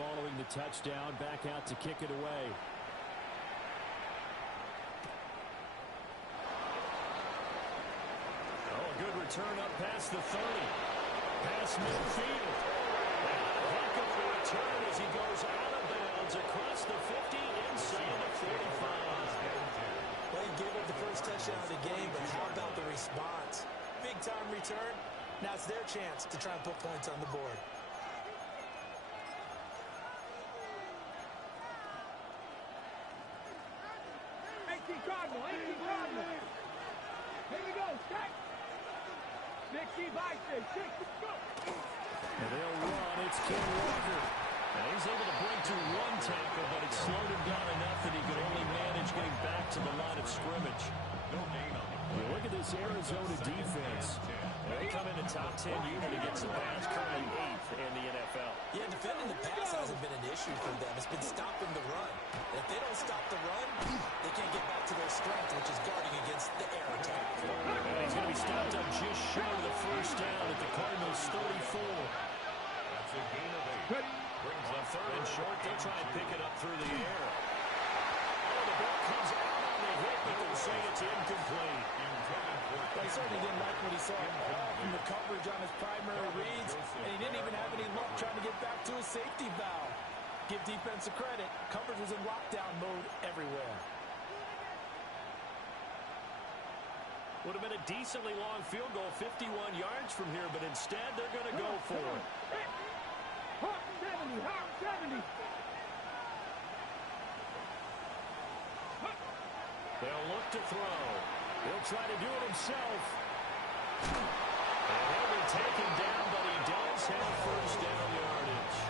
following the touchdown, back out to kick it away. Oh, a good return up past the 30. Past midfield. Heck of a return as he goes out of bounds across the 50 inside the 45. Well, he gave up the first touchdown of the game, but how about the response? Big-time return. Now it's their chance to try and put points on the board. Cardinal. Here we go, stack. 60 by 6, go. And they'll run. It's Ken Walker. And he's able to break through one tackle, but it slowed him down enough that he could only manage getting back to the line of scrimmage. Look at this Arizona defense. They come in the top 10 unit against the pass, currently 8th in the NFL. Yeah, defending the pass hasn't been an issue for them. It's been stopping the run. And if they don't stop the run, they can't get back to their strength, which is guarding against the air attack. And he's going to be stopped up just short of the first down at the Cardinals' 34. That's a gain of 8. On third and short, they'll try and pick it up through the air. Oh, the ball comes out on the hit, but they'll say it's incomplete. He certainly didn't like what he saw from the coverage on his primary reads, and he didn't even have any luck trying to get back to his safety valve. Give defense a credit. Coverage was in lockdown mode everywhere. Would have been a decently long field goal, 51 yards from here, but instead they're going to go for it. Hawk 70. They'll look to throw. He'll try to do it himself. And he'll be taken down, but he does have first down yardage.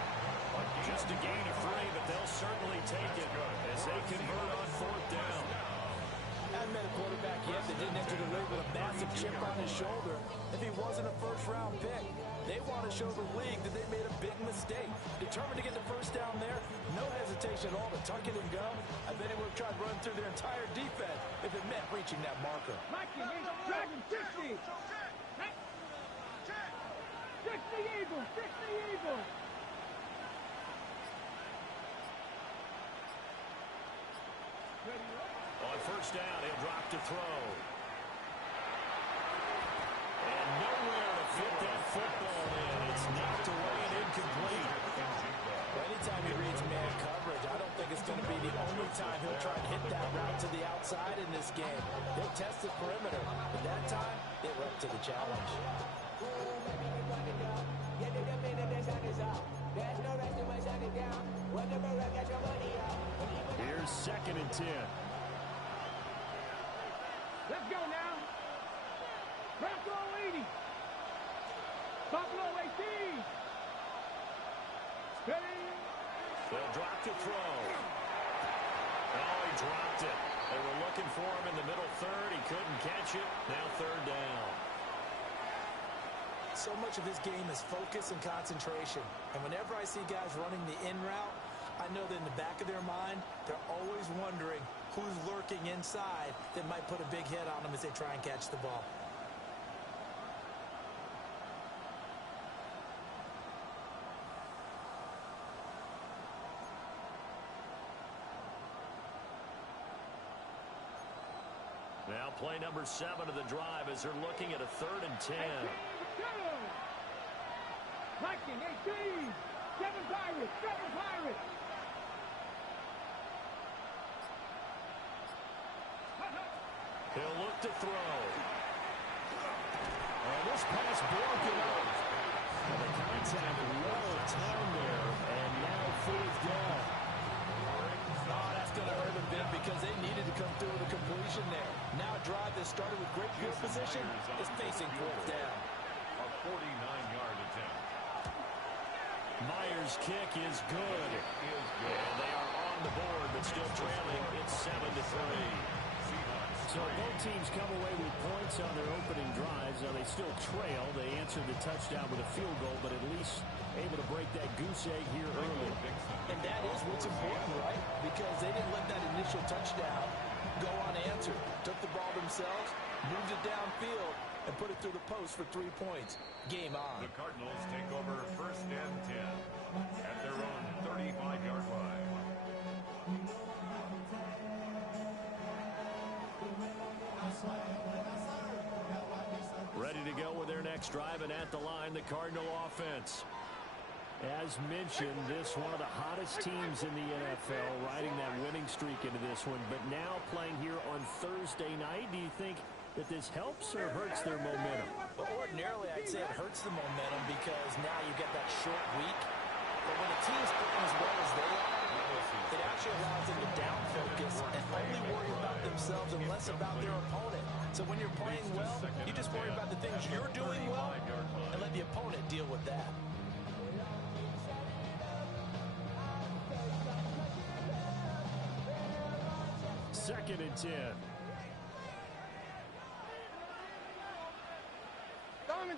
Just a gain of 3, but they'll certainly take it as they convert on fourth down. I haven't met a quarterback yet that didn't enter the league with a massive chip on his shoulder if he wasn't a first-round pick. They want to show the league that they made a big mistake. Determined to get the first down there, no hesitation at all to tuck it and go. I bet he would have tried to run through their entire defense if it meant reaching that marker. Mikey, Dragon 60. 60 Eagles. On first down, he'll drop to throw. And nowhere to fit that football in. It's knocked away and incomplete. Well, anytime he reads man coverage, I don't think it's going to be the only time he'll try and hit that route to the outside in this game. He'll test the perimeter, but that time, it went to the challenge. Here's 2nd and 10. Let's go now. Bronco 80. Buffalo 18. Steady. They'll drop to throw. Oh, he dropped it. They were looking for him in the middle third. He couldn't catch it. Now third down. So much of this game is focus and concentration. And whenever I see guys running the in route, I know that in the back of their mind, they're always wondering who's lurking inside that might put a big hit on them as they try and catch the ball. Now play number 7 of the drive as they're looking at a 3rd and 10. Viking 18. 7 Pirates. He'll look to throw. And this pass broken up. And the contact well of time there. And now fourth down. Oh, that's going to hurt a bit because they needed to come through with a completion there. Now a drive that started with great field position is facing fourth down. A 49-yard attempt. Myers' kick is good. And they are on the board, but still trailing. It's 7-3. So both teams come away with points on their opening drives. Now they still trail. They answered the touchdown with a field goal, but at least able to break that goose egg here early. And that is what's important, right? Because they didn't let that initial touchdown go unanswered. Took the ball themselves, moved it downfield, and put it through the post for 3 points. Game on. The Cardinals take over 1st and 10 at their own 38. quarterbacks driving at the line, the Cardinal offense. As mentioned, this one of the hottest teams in the NFL, riding that winning streak into this one. But now playing here on Thursday night, do you think that this helps or hurts their momentum? Well, ordinarily, I'd say it hurts the momentum because now you get that short week. But when a team's playing as well as they are, it actually allows them to down focus and only worry about themselves and less about their opponent. So when you're playing well, you just worry about the things you're doing well and let the opponent deal with that. Second and 10.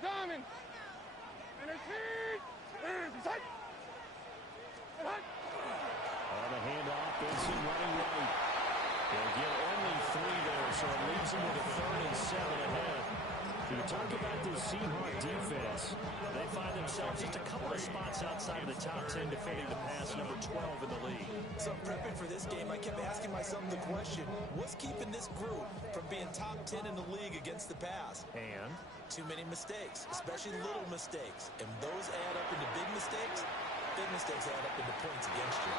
Diamond. And a On the handoff, Benson running right. They'll get only 3 there, so it leaves them with a 3rd and 7 ahead. You talk about this Seahawks defense. They find themselves just a couple of spots outside of the top 10 defending the pass, number 12 in the league. So prepping for this game, I kept asking myself the question, what's keeping this group from being top 10 in the league against the pass? And? Too many mistakes, especially little mistakes. And those add up into big mistakes. Big mistakes add up into points against you.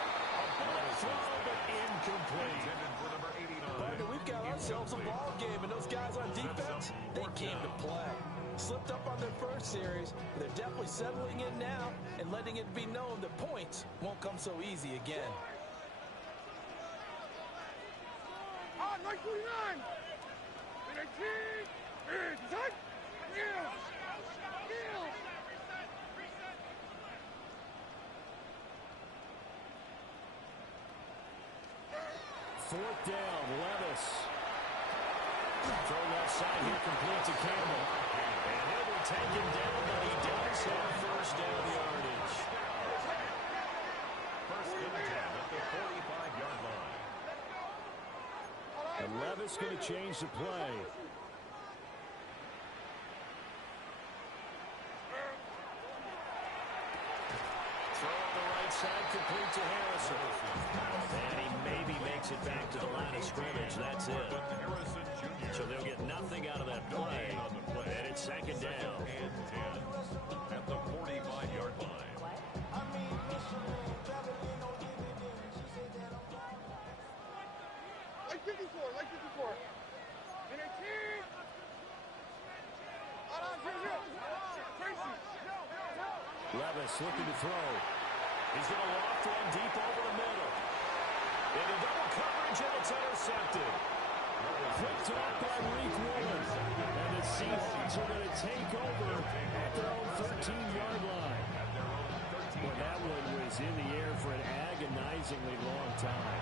Throw, but incomplete. Partner, we've got ourselves a ball game, and those guys on defense, they came to play. Slipped up on their first series, but they're definitely settling in now and letting it be known that points won't come so easy again. On 949. And a team is tight. Fourth down, Levis. Throw left side here, complete to Campbell. And he'll be taken down, but he does have first down yardage. First and 10 at the 45-yard line. And Levis going to change the play. Side complete to Harrison. And he maybe makes it back to the line of scrimmage. That's it. So they'll get nothing out of that play. And it's second down. And 10 at the 45-yard line. Like 54. And a team. Levis looking to throw. He's going to loft one deep over the middle. Into double coverage, and it's intercepted. Picked off by Reek Willis. And the Seahawks are going to take over at their own 13-yard line. Well, that one was in the air for an agonizingly long time.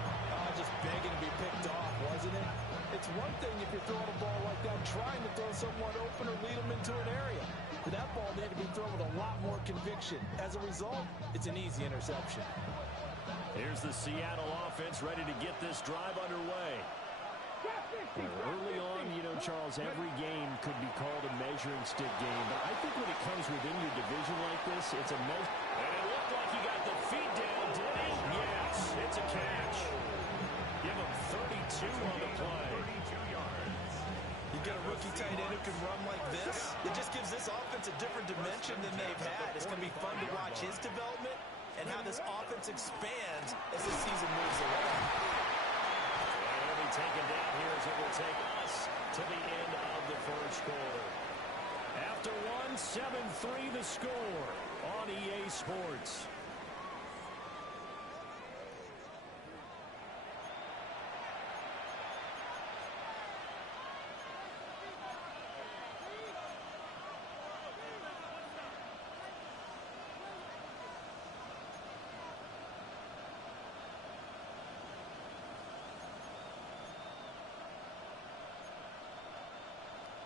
Just begging to be picked off, wasn't it? It's one thing if you're throwing a ball like that, trying to throw someone open or lead them into an area. But that ball needed to be thrown with a lot more conviction. As a result, it's an easy interception. Here's the Seattle offense ready to get this drive underway. Early on, you know, Charles, every game could be called a measuring stick game. But I think when it comes within your division like this, it's a measure. And it looked like he got the feet down, did he? Yes, it's a catch. Give him 32 on the play. 32 yards. You get a rookie tight end who can run like this. It just gives this offense a different dimension than they've had. It's going to be fun to watch his development and how this offense expands as the season moves along. And he'll be taken down here as it will take us to the end of the first quarter. After one, 7-3 the score on EA Sports.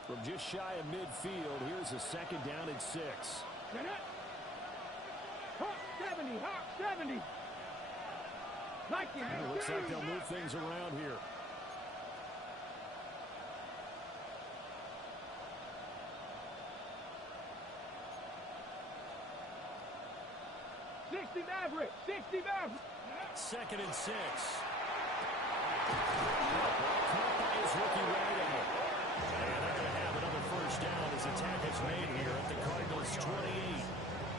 From just shy of midfield, here's a second down and 6. Hawk 70. Like it. It looks like they'll move things around here. Sixty Maverick. Second and 6. Caught by his rookie right out. And they're going to have another first first down as the tackle's made here at the Cardinals' 28.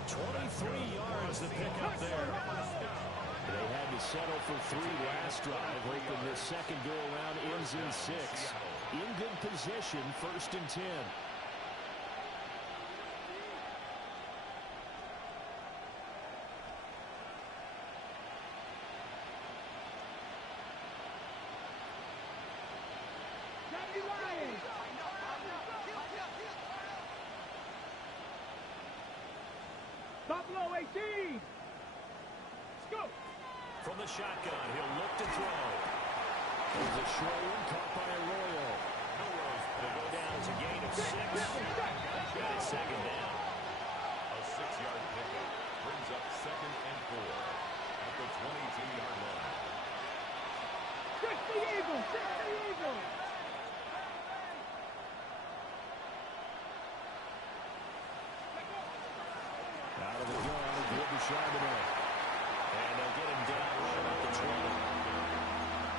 23 yards to pick up there. They had to settle for 3 last drive, hoping this second go-around ends in 6. In good position, 1st and 10. Buffalo 18. Scoop. From the shotgun, he'll look to throw. There's a short one caught by Arroyo. Will go down as a gain of 6. Got his second down. A 6-yard pickup brings up 2nd and 4 at the 22-yard line. 60 Eagles. 60 Eagles. Out of the gun, good to Charbonnet. And they'll get him down right about the 20.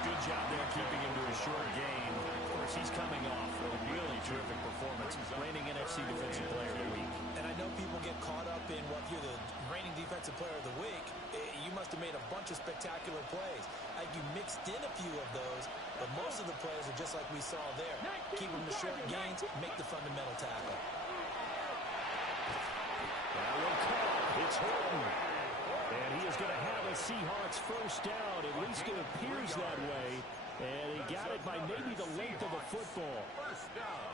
Good job there keeping him to a short gain. Of course, he's coming off a really terrific performance. Reigning NFC Defensive Player of the Week. And I know people get caught up in what you're the reigning Defensive Player of the Week. You must have made a bunch of spectacular plays. You mixed in a few of those, but most of the plays are just like we saw there. Keep them to short gains, make the fundamental tackle. That will come. It's Horton. And he is going to have a Seahawks first down. At least it appears that way. And he got it by maybe the length of a football. First down.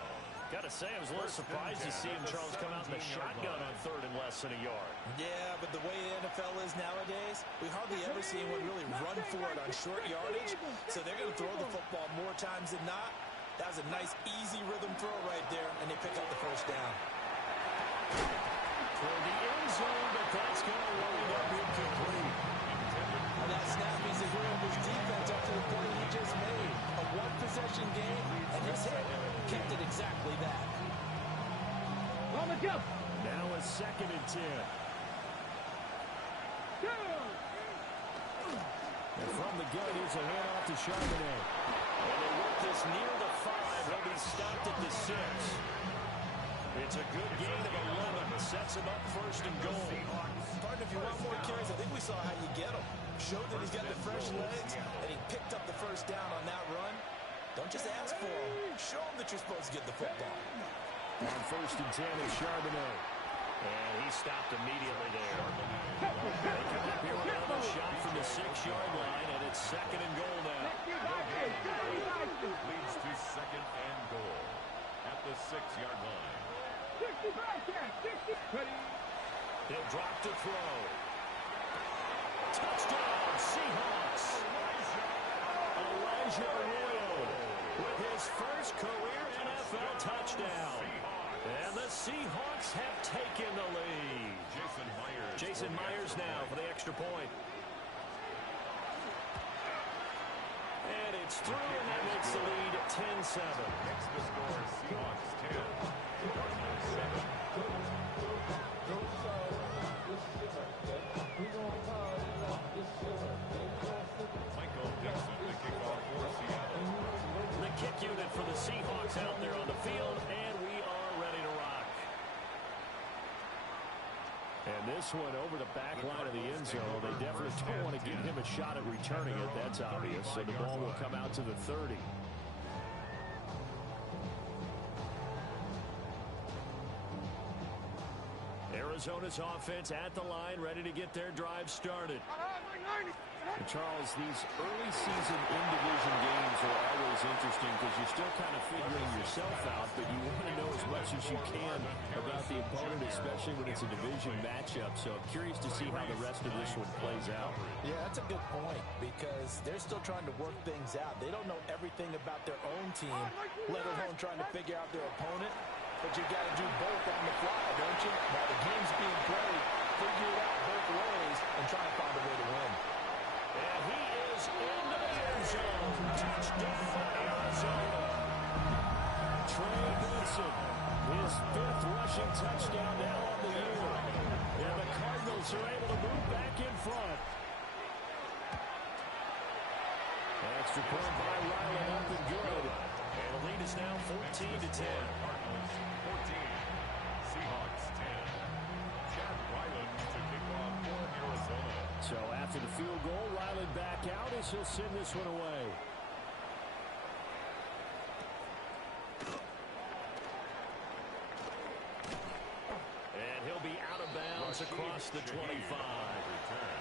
Got to say, I was a little surprised to see him, Charles, come out in the shotgun on 3rd and less than a yard. Yeah, but the way the NFL is nowadays, we hardly ever see anyone really run for it on short yardage. So they're going to throw the football more times than not. That was a nice, easy rhythm throw right there, and they pick up the first down. Toward the end zone, but that's going to wind up incomplete. And that snap means the hero of his defense up to the play he just made. A one-possession game, and his hit kept it exactly that. On the jump. Now a 2nd and 10. And from the gun, here's a handoff to Charbonnet. And they work this near the 5. He'll be stopped at the 6. It's a good gain of 11. Sets him up 1st and goal. Partner, if you want more carries, I think we saw how you get him. Showed that he's got the fresh legs, and he picked up the first down on that run. Don't just ask for him. Show him that you're supposed to get the football. On 1st and 10 is Charbonnet. And he stopped immediately there. They come up here with another shot from the 6-yard line, and it's 2nd and goal now. Leads to 2nd and goal at the 6-yard line. 65, 60. He'll drop to throw. Touchdown, Seahawks. Elijah Arroyo with his first career NFL touchdown. And the Seahawks have taken the lead. Jason Myers now for the extra point. And it's through, and that makes the lead 10-7. Makes the score Seahawks 10, Cardinals 7. Michael Dixon, the kickoff for Seattle. The kick unit for the Seahawks out there on the field, and we are ready to rock. And this one over the back line of the end zone. They definitely don't want to give him a shot at returning it. That's obvious. So the ball will come out to the 30. Arizona's offense at the line, ready to get their drive started. And Charles, these early season in-division games are always interesting because you're still kind of figuring yourself out, but you want to know as much as you can about the opponent, especially when it's a division matchup. So I'm curious to see how the rest of this one plays out. Yeah, that's a good point because they're still trying to work things out. They don't know everything about their own team, let alone trying to figure out their opponent. But you got to do both on the fly, don't you? While the game's being played, figure it out both ways and try to find a way to win. And he is into the end zone. Touchdown, Arizona. Trey Benson, his 5th rushing touchdown now on the year. And the Cardinals are able to move back in front. Extra point by Ryland, up and good. And the lead is now 14-10. Cardinals 14. Seahawks 10. Chad Ryland to kick off for Arizona. So after the field goal, Ryland back out as he'll send this one away. And he'll be out of bounds across the 25. Return.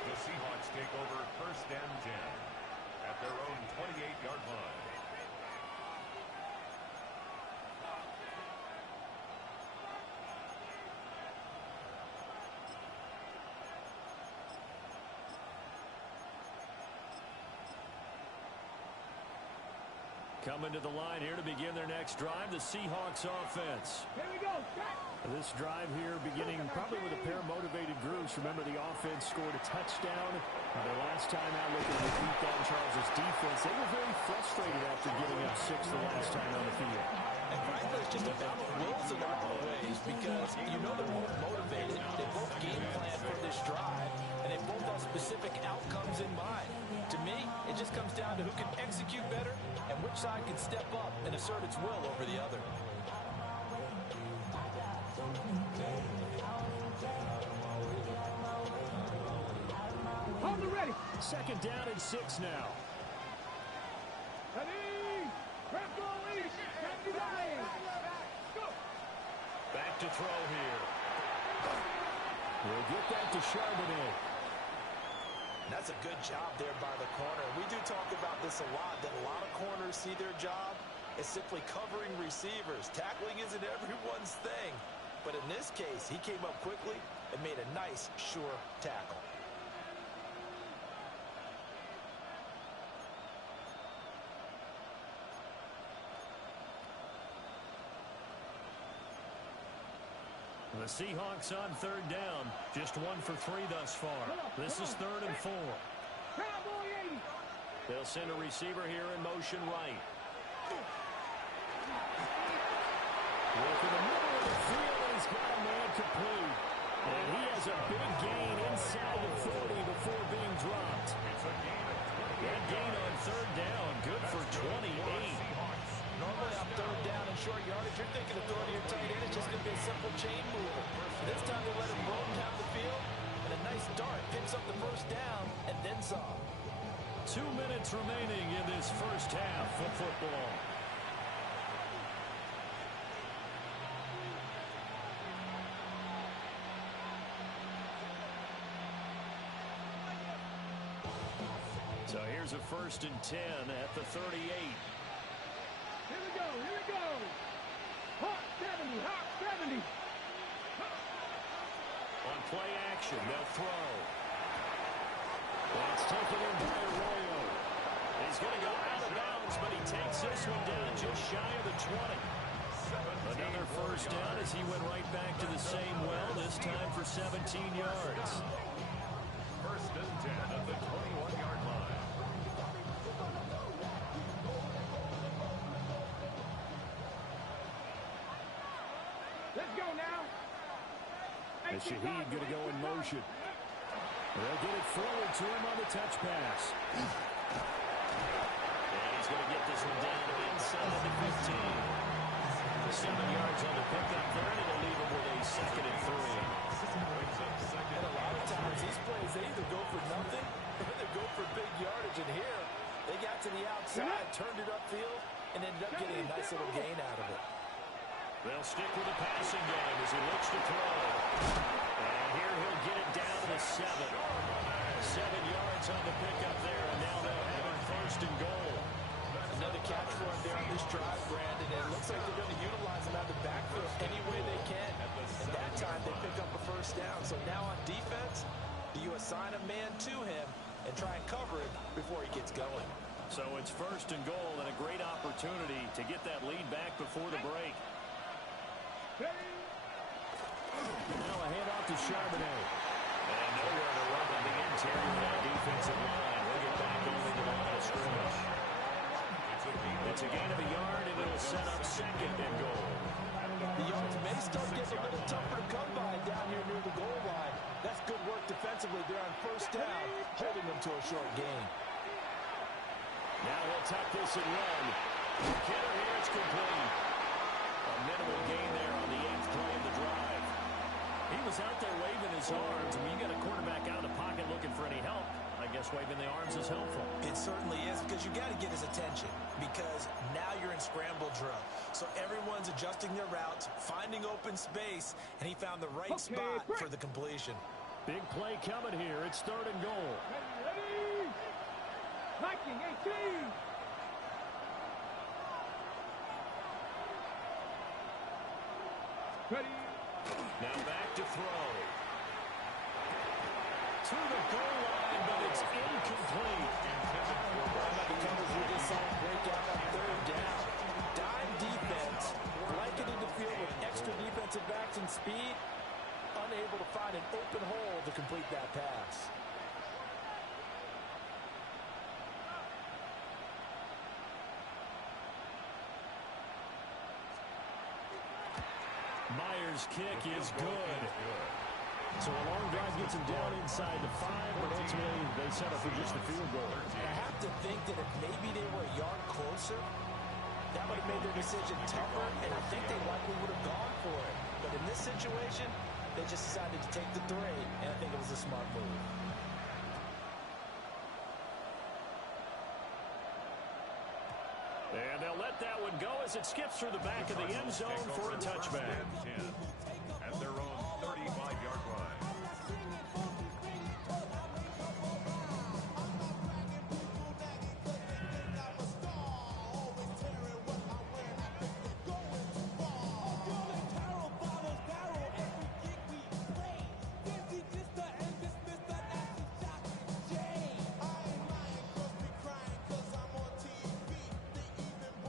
The Seahawks take over first and 10 at their own 28-yard line. Coming to the line here to begin their next drive, the Seahawks offense. Here we go. This drive here beginning probably with a pair of motivated groups. Remember, the offense scored a touchdown. Their last time out looking to defeat Don Charles' defense. They were very frustrated after giving up 6 the last time on the field. And frankly, it's just a battle of wills in a lot of ways because you know they're both motivated. They both game plan for this drive, and they both have specific outcomes in mind. To me, it just comes down to who can execute better and which side can step up and assert its will over the other. Hold it ready. Second down and 6 now. Ready. Prep goal lead. Go. Back to throw here. We'll get that to Charbonnet. That's a good job there by the corner. We do talk about this a lot, that a lot of corners see their job as simply covering receivers. Tackling isn't everyone's thing. But in this case, he came up quickly and made a nice, sure tackle. The Seahawks on third down. Just 1 for 3 thus far. This is 3rd and 4. Cowboy 80. They'll send a receiver here in motion right. Working the middle of the field, and he's got a man complete. And he has a big gain inside the 40 before being dropped. It's a gain of 28. That gain on third down, good for 28. Normally on third down and short yardage, you're thinking of throwing to your tight end. It's just going to be a simple chain move. This time they let him roam down the field, and a nice dart picks up the first down and then some. 2 minutes remaining in this first half of football. So here's a 1st and 10 at the 38. Here we go. Here we go. Hawk 70. Hawk 70. On play action, they'll throw. That's taken in by Arroyo. He's going to go out of bounds, but he takes this one down just shy of the 20. Another first down as he went right back to the same well, this time for 17 yards. 1st and 10 at the 21-yard line. Let's go now. And Shaheed going to go in motion. They'll get it forward to him on the touch pass. And he's going to get this one down to inside the 15. 7 yards on the pickup there, and it'll leave him with a 2nd and 3. And a lot of times these plays, they either go for nothing or they go for big yardage. And here, they got to the outside, turned it upfield, and ended up getting a nice little gain out of it. They'll stick with the passing game as he looks to throw. And here he'll get it down to the 7. 7 yards on the pickup there, and now they'll have it 1st and goal. Another catch for him there on this drive, Brandon. And it looks like they're going to utilize him out of the backfield any way they can. And that time they pick up a first down. So now on defense, do you assign a man to him and try and cover it before he gets going? So it's 1st and goal and a great opportunity to get that lead back before the break. Now a handoff to Charbonnet. And nowhere to run on the interior of that defensive line. We'll get back only to the line of scrimmage. It's a gain of a yard, and it'll set up 2nd and goal. The yards may start getting a little tougher to come by down here near the goal line. That's good work defensively there on 1st down, holding them to a short gain. Now he'll tuck this and run. Kidder here, it's complete. A minimal gain there on the 8th play of the drive. He was out there waving his arms. When you got a quarterback out of the pocket looking for any help, I guess waving the arms is helpful. It certainly is, because you got to get his attention, because now you're in scramble drill. So everyone's adjusting their routes, finding open space, and he found the right spot for the completion. Big play coming here. It's 3rd and goal. Ready? Viking 18. Ready? Now back to throw. To the goal line, but it's incomplete. The covers we just saw break out on 3rd down. Dime defense, blanketed the field with extra defensive backs and speed, unable to find an open hole to complete that pass. Myers' kick is good. So a long drive gets him down inside the 5, but ultimately they settle for just the field goal. And I have to think that if maybe they were a yard closer, that would have made their decision tougher, and I think they likely would have gone for it. But in this situation, they just decided to take the 3, and I think it was a smart move. And they'll let that one go as it skips through the back of the end zone for a touchback. At their own 35-yard line.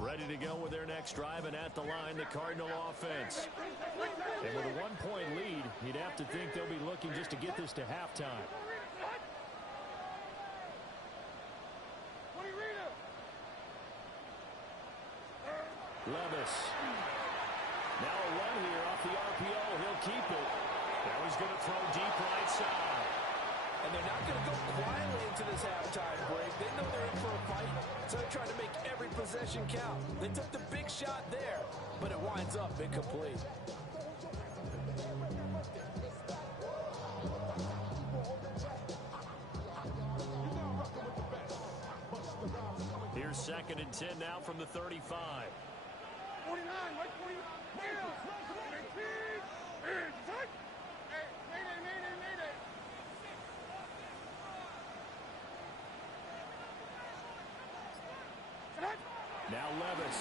Ready to go with their next drive, and at the line, the Cardinal offense. And with a 1-point lead, you'd have to think they'll be looking just to get this to halftime. Levis. Now a run here off the RPO. He'll keep it. Now he's going to throw deep right side. And they're not going to go quietly into this halftime break. They know they're in for a fight, so they're trying to make every possession count. They took the big shot there, but it winds up incomplete. Here's 2nd and 10 now from the 35. 49, right 49. Now Levis.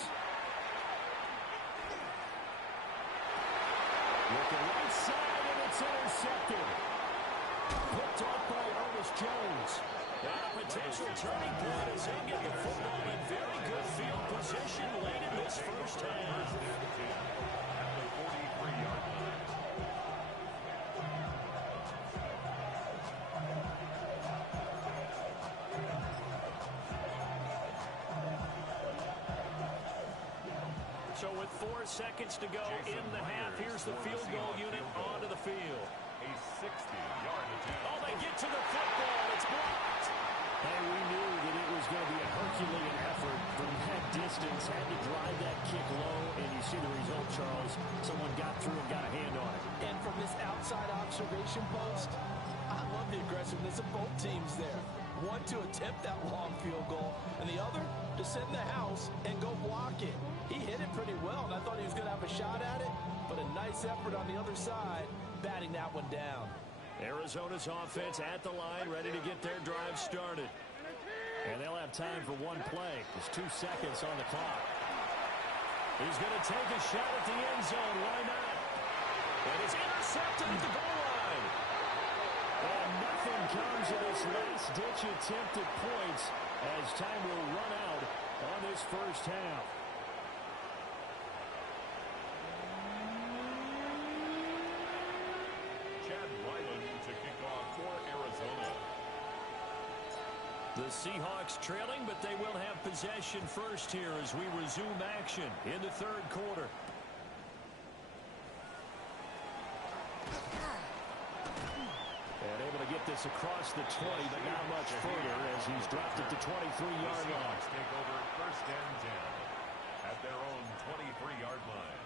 Looking right side, and it's intercepted. Picked off by Ernest Jones. And a potential turning point as they get the football in very good field position late in this first half. At the 43-yard line. So with 4 seconds to go in the half, here's the field goal unit onto the field. A 60-yard attempt. Oh, they get to the football. It's blocked. And we knew that it was going to be a Herculean effort from that distance. Had to drive that kick low, and you see the result, Charles. Someone got through and got a hand on it. And from this outside observation post, I love the aggressiveness of both teams there. One to attempt that long field goal, and the other to send the house and go block it. He hit it pretty well, and I thought he was going to have a shot at it, but a nice effort on the other side, batting that one down. Arizona's offense at the line, ready to get their drive started. And they'll have time for one play. There's 2 seconds on the clock. He's going to take a shot at the end zone. Why not? And it's intercepted at the goal line. And nothing comes of this last-ditch attempt at points as time will run out on this first half. To kick off for Arizona. The Seahawks trailing, but they will have possession first here as we resume action in the 3rd quarter. And able to get this across the 20, but not much further as he's dropped it to 23-yard line. Take over 1st and 10 at their own 23-yard line.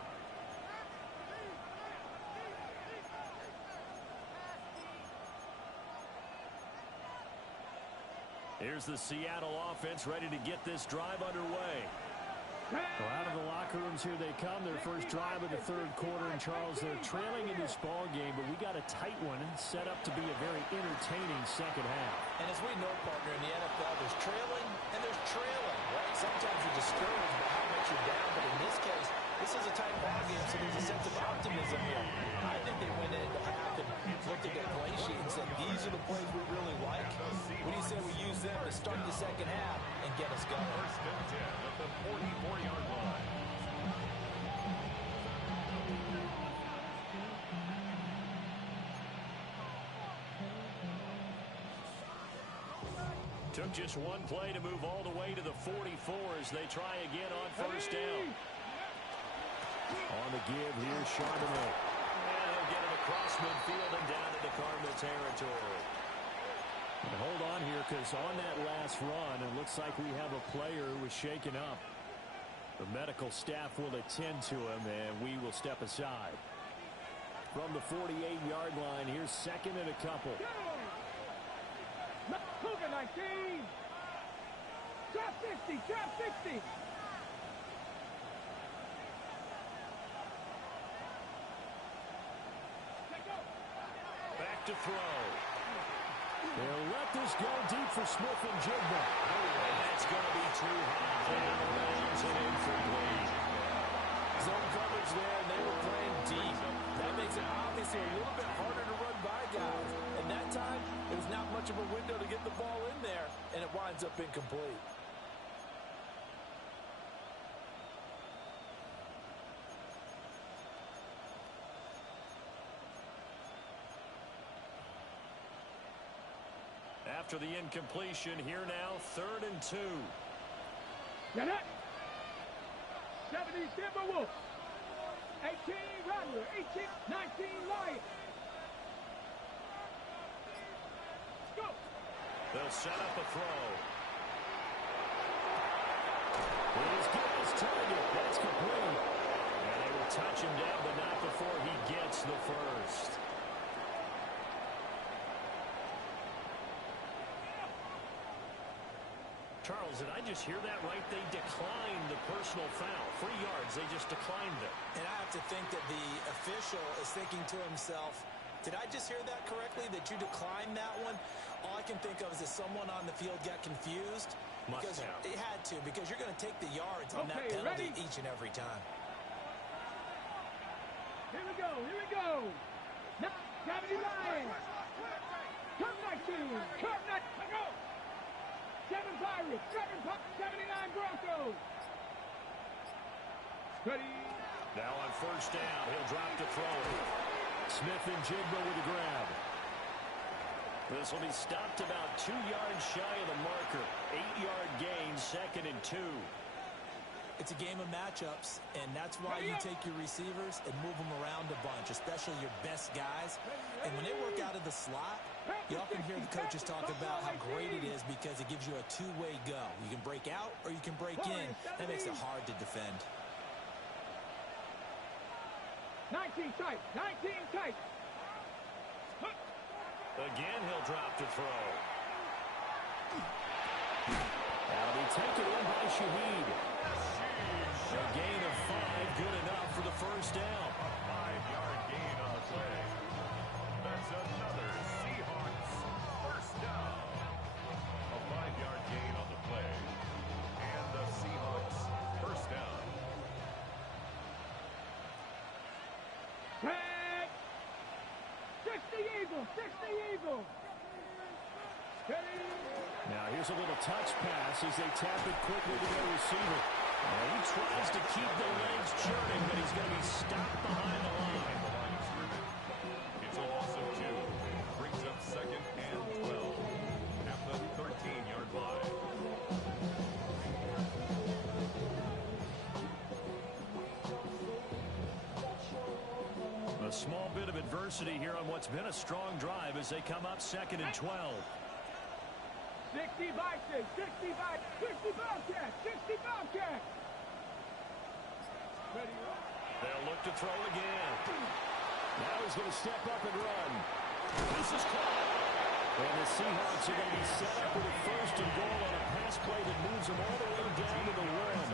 Here's the Seattle offense ready to get this drive underway. Well, out of the locker rooms here they come. Their first drive of the third quarter. And, Charles, they're trailing in this ball game, but we got a tight one set up to be a very entertaining second half. And as we know, partner, in the NFL, there's trailing and there's trailing, right? Sometimes you're discouraged by how much you're down, but in this case, this is a tight ball game, so there's a sense of optimism here. I think they went into half and looked at their play sheet and said, these are the plays we really like. What do you say we use them to start the second half and get us going? First and 10 at the 44-yard line. Took just one play to move all the way to the 44 as they try again on first down. On the give here, Charbonnet. And he'll get it across midfield and down into Cardinal territory. And hold on here, because on that last run, it looks like we have a player who was shaken up. The medical staff will attend to him, and we will step aside. From the 48-yard line, here's second and a couple. Cougar 19. Drop 60. Drop 60. Back to throw. They'll let this go deep for Smith and Jigba. And that's going to be too high. Out of bounds and incomplete. Zone coverage there, and they were playing deep. That makes it obviously a little bit harder to run by guys. And that time, it was not much of a window to get the ball in there, and it winds up incomplete. After the incompletion, here now, 3rd and 2. Get it. 70 Timberwolves. 18 Rattler. 18, 19 Lions. Go. They'll set up a throw. He's got his target. That's complete. And they will touch him down, but not before he gets the first. Charles, did I just hear that right? They declined the personal foul. 3 yards, they just declined it. And I have to think that the official is thinking to himself, did I just hear that correctly, that you declined that one? All I can think of is that someone on the field got confused. Because it had to, because you're going to take the yards on that penalty each and every time. Here we go. Here we go. Now, Gravity Lions. Come 19. Come 19. Go. 7 Pirates, 79 Broncos. Ready. Now on first down, he'll drop to throw. Smith and Jigba with a grab. This will be stopped about 2 yards shy of the marker. 8-yard gain, 2nd and 2. It's a game of matchups, and that's why you take your receivers and move them around a bunch, especially your best guys. And when they work out of the slot, you often hear the coaches talk about how great it is because it gives you a two-way go. You can break out or you can break in. That makes it hard to defend. 19 tight. 19 tight. Again, he'll drop to throw. That'll be taken in by Shaheed. A gain of 5, good enough for the first down. A 5-yard gain on the play. That's another Seahawks first down. A 5-yard gain on the play. And the Seahawks first down. Tag. 60 Eagles. 60 Eagles. Ready. Now here's a little touch pass as they tap it quickly to their receiver. And he tries to keep the legs churning, but he's going to be stopped behind the line. It's a loss of 2. Brings up 2nd and 12 at the 13-yard line. A small bit of adversity here on what's been a strong drive as they come up 2nd and 12. 60 Vikings, 60 Vikings, 60 Bobcats, 60 Bobcats. Ready, They'll look to throw again. Now he's going to step up and run. This is caught. And the Seahawks are going to be set up with a 1st and goal play that moves them all the way down to the one.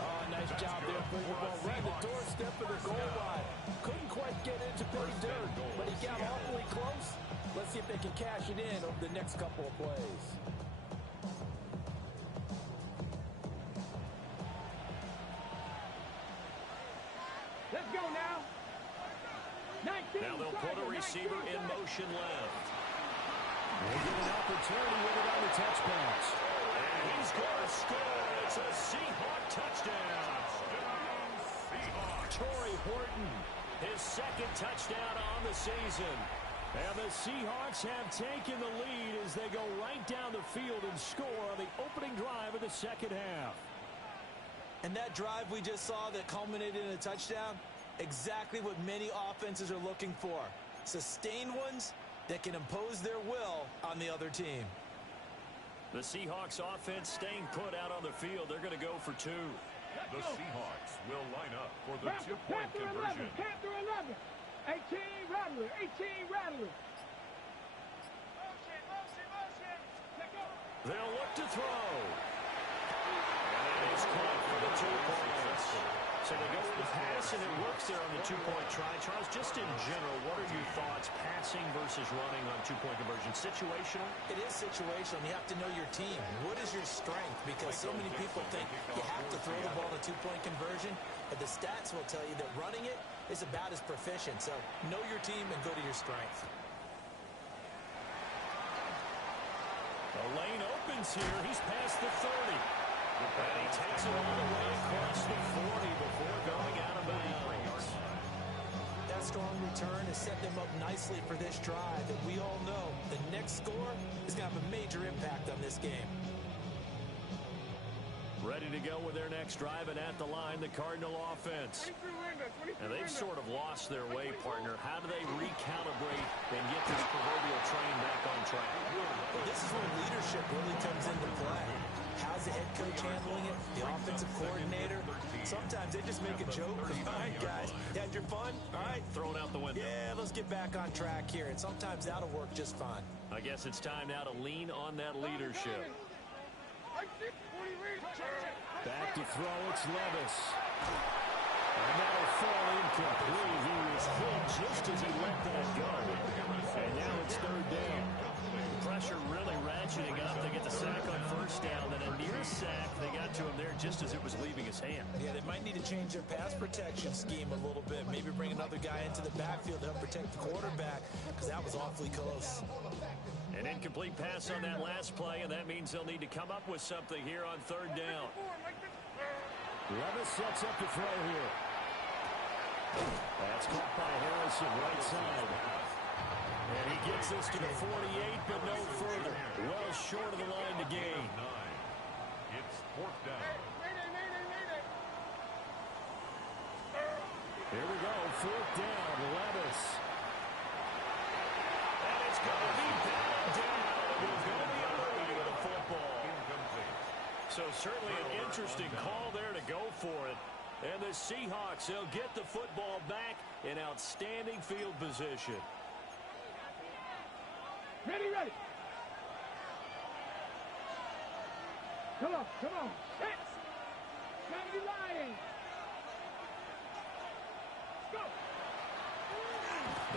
Oh, nice job there. Putting the ball right at the doorstep of the goal line. Couldn't quite get it to pay dirt, but he got awfully close. Let's see if they can cash it in over the next couple of plays. Let's go now. 19. Now they'll put a receiver in motion left. They get an opportunity with it on the touch pass. And he's going to score. It's a Seahawk touchdown. Torrey Horton, his second touchdown on the season. And the Seahawks have taken the lead as they go right down the field and score on the opening drive of the second half. And that drive we just saw that culminated in a touchdown, exactly what many offenses are looking for. Sustained ones that can impose their will on the other team. The Seahawks offense staying put out on the field. They're going to go for two. The Seahawks will line up for the two-point conversion. Panther 11. 18 Rattler. 18 Rattler. They'll look to throw. And it is caught for the 2 points. So they go with the pass, and it works there on the 2-point try. Charles, just in general, what are your thoughts passing versus running on 2-point conversion? Situational? It is situational. You have to know your team. What is your strength? Because so many people think you have to throw the ball in a 2-point conversion, but the stats will tell you that running it is about as proficient. So know your team and go to your strength. The lane opens here. He's past the 30. And he takes it all the way across the 40 before going out of bounds. That strong return has set them up nicely for this drive. And we all know the next score is going to have a major impact on this game. Ready to go with their next drive, and at the line, the Cardinal offense. And they've sort of lost their way, partner. How do they recalibrate and get this proverbial train back on track? Well, this is where leadership really comes into play. How's the head coach handling it? The offensive coordinator? Sometimes they just make a joke. All right, guys, you had your fun? All right. Throw it out the window. Yeah, let's get back on track here. And sometimes that'll work just fine. I guess it's time now to lean on that leadership. Back to throw, it's Levis. And that'll fall incomplete. He was hit just as he let that go. And now it's third down. The pressure really ratcheting up. They get the sack on first down. Then a near sack. They got to him there just as it was leaving his hand. Yeah, they might need to change their pass protection scheme a little bit. Maybe bring another guy into the backfield to help protect the quarterback, because that was awfully close. An incomplete pass on that last play, and that means they'll need to come up with something here on third down. Levis sets up to throw here. That's caught by Harrison, right side. And he gets this to the 48, but no further. Well short of the line to gain. It's fourth down. Here we go, fourth down, Levis. And it's going to be batted down. He's going to be away with the football. So certainly an interesting call there to go for it. And the Seahawks, they'll get the football back in outstanding field position. Ready. Come on. Hit. Trying to Lions. Go.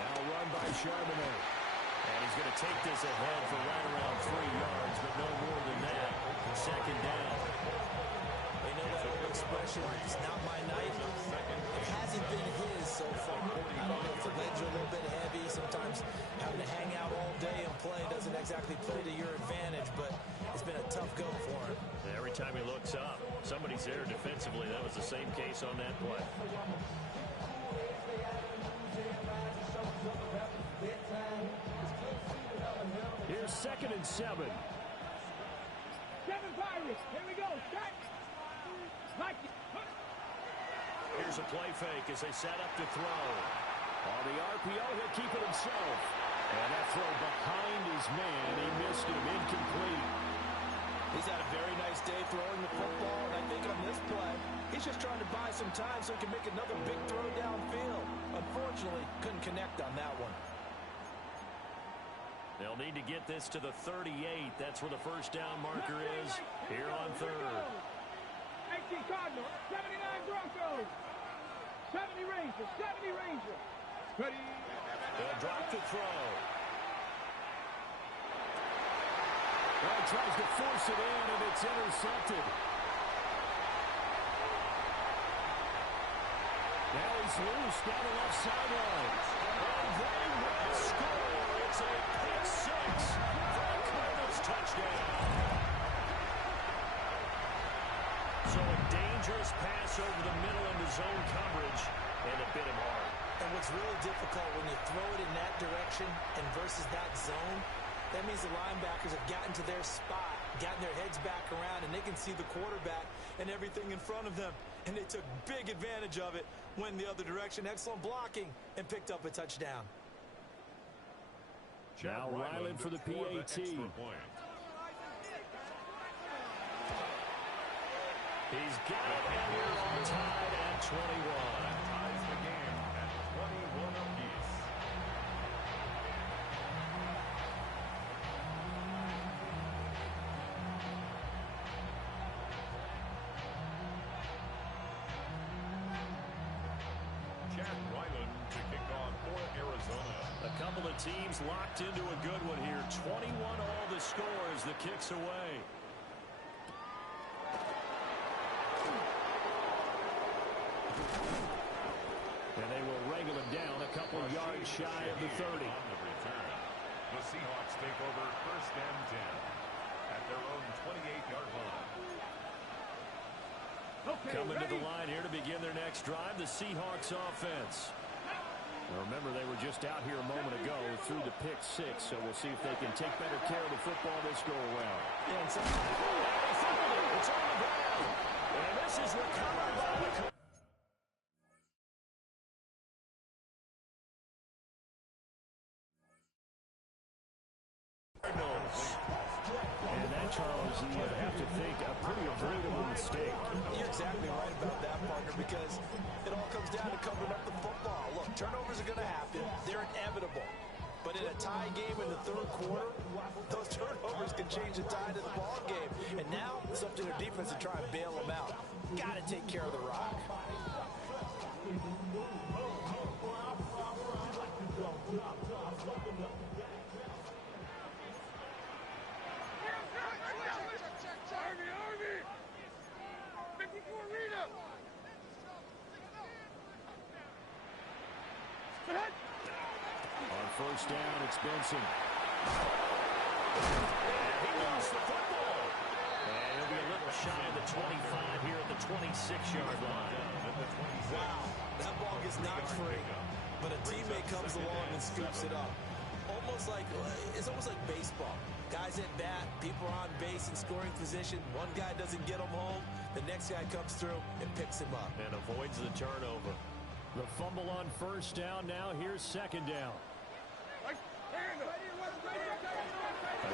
Now run by Charbonnet. And he's going to take this ahead for right around 3 yards, but no more than that. Second down. They know that old expression, it's not my night. It hasn't been his so far. I don't know if the legs are a little bit heavy. Sometimes having to hang out all day and play doesn't exactly play to your advantage, but it's been a tough go for him. Every time he looks up, somebody's there defensively. That was the same case on that play. Here's 2nd and 7. 7 Pirates. Here we go. Start. Like it. Here's a play fake as they set up to throw. On the RPO, he'll keep it himself. And that throw behind his man. He missed him. Incomplete. He's had a very nice day throwing the football, and I think on this play, he's just trying to buy some time so he can make another big throw downfield. Unfortunately, couldn't connect on that one. They'll need to get this to the 38. That's where the first down marker is here on third. 18 Cardinals, 79 Broncos, 70 Rangers, 70 Rangers. Ready? They'll drop to throw. Well, tries to force it in, and it's intercepted. Now he's loose down the left sideline. And they will score. It's a pick six for the Cardinals touchdown. So a dangerous pass over the middle into zone coverage, and it bit him hard. And what's really difficult when you throw it in that direction and versus that zone, that means the linebackers have gotten to their spot, gotten their heads back around, and they can see the quarterback and everything in front of them. And they took big advantage of it, went the other direction. Excellent blocking, and picked up a touchdown. Now Ryland for the PAT. He's got it, and we're all tied at 21. Ties the game at 21 apiece. Chad Ryland to kick off for Arizona. A couple of teams locked into a good one here. 21 all the scores. The kicks away. And they will wrangle him down a couple of yards shy of the 30. On the return, the Seahawks take over first and 10 at their own 28-yard line. Okay, Coming to ready? the line here to begin their next drive, the Seahawks offense. Now remember, they were just out here a moment ago through the pick six, so we'll see if they can take better care of the football this go-around. Yeah, and It's on the ground, and this is recovered by the Cardinals. And that, Charles, you have to think a pretty avoidable mistake. you're exactly right about that, partner, because it all comes down to covering up the football. Look, turnovers are going to happen. They're inevitable. But in a tie game in the third quarter, those turnovers can change the tide of the ball game. And now it's up to their defense to try and bail them out. Got to take care of the rock. Army! 54 Rita! On first down, it's Benson. He lost the football. And he'll be a little shy of the 25 here at the 26-yard line. Wow, that ball gets knocked free, but a teammate comes along and scoops it up. It's almost like baseball. Guys at bat, people are on base in scoring position. One guy doesn't get him home, the next guy comes through and picks him up. And avoids the turnover. The fumble on first down. Now here's second down. A